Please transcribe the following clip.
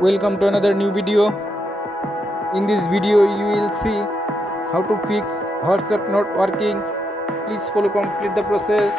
Welcome to another new video. In this video you will see how to fix WhatsApp not working. Please follow complete the process.